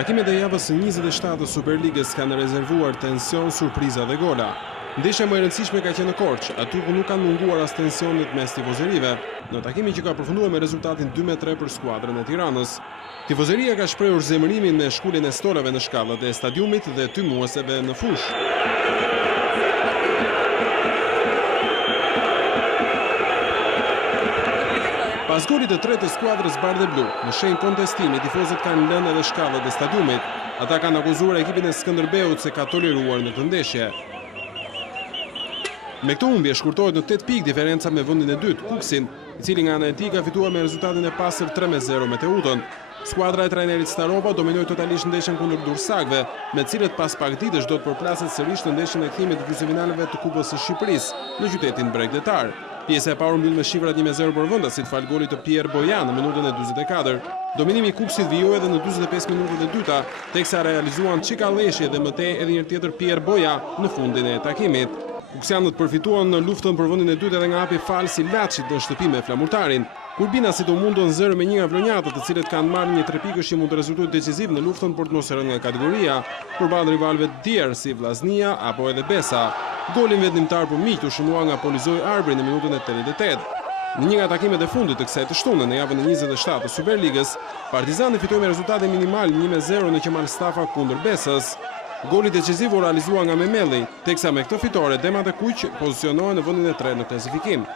Takimet e javës së 27 të Superligës kanë rezervuar tension, surpriza dhe gola. Ndeshja më e rëndësishme ka qenë në Korçë, aty ku nuk kanë munguar as tensionet mes tifozërive, në takimin që ka përfunduar me rezultatin 2-3 për skuadrën e Tiranës. Tifozeria ka shprehur zemërimin me shkuljen e stolave në shkallët e stadiumit dhe tymueseve në fushë. Pas golit të tretë të skuadrës bardhë blu, në shenjë kontestimi, tifozët kanë lënë edhe shkallët e stadiumit. Ata kanë akuzuar ekipin e Skënderbeut se ka toleruar në të ndeshje. Me këto humbje shkurtohet në 8 pikë diferenca me vendin e dytë, Kuksin, i cili nga ana e tij ka fituar me rezultatin e pastër 3-0 me Teutën. Skuadra e trajnerit Starova dominoi totalisht ndeshjen kundër Dursakëve, me të cilët pas pak ditësh do të përplaset sërish në ndeshjen e kthimit të gjysmëfinaleve të Kupës së Shqipërisë në qytetin bregdetar. Pjesa e parë mbyll me shifrat 1-0 për vendasit fal golit të Pierre Bojan në minutën e 44. Dominimi i Kuksit vijoi edhe në 45 minutët e dyta, teksa realizuan Çikalleshje dhe më tej edhe një tjetër Pierre Boja në fundin e takimit. Kuksianët përfituan në luftën për vendin e dytë edhe nga hapi falsi Laçit në shtëpi me flamurtarin. Kurbinasit u mundon 0-1 nga Vlonjatët, të cilët kanë marrë një 3 pikësh që mund të rezultojë decisiv në luftën për të mos rënë nga kategoria, përballë rivalëve të tjerë si Vllaznia apo edhe Besa. Golin vendimtar për miq u shënua nga Polizoj Arbri në minutën e 88. Në një nga takimet e fundit të kësaj të shtunën në javën e 27 të Superligës, Partizani fitoi me rezultate minimal 1-0 në Qemal Stafa kundër Besës. Goli decisiv u realizua nga Memelli, teksa me këtë fitore Demat e Kuq pozicionohen në vendin e 3 në klasifikim.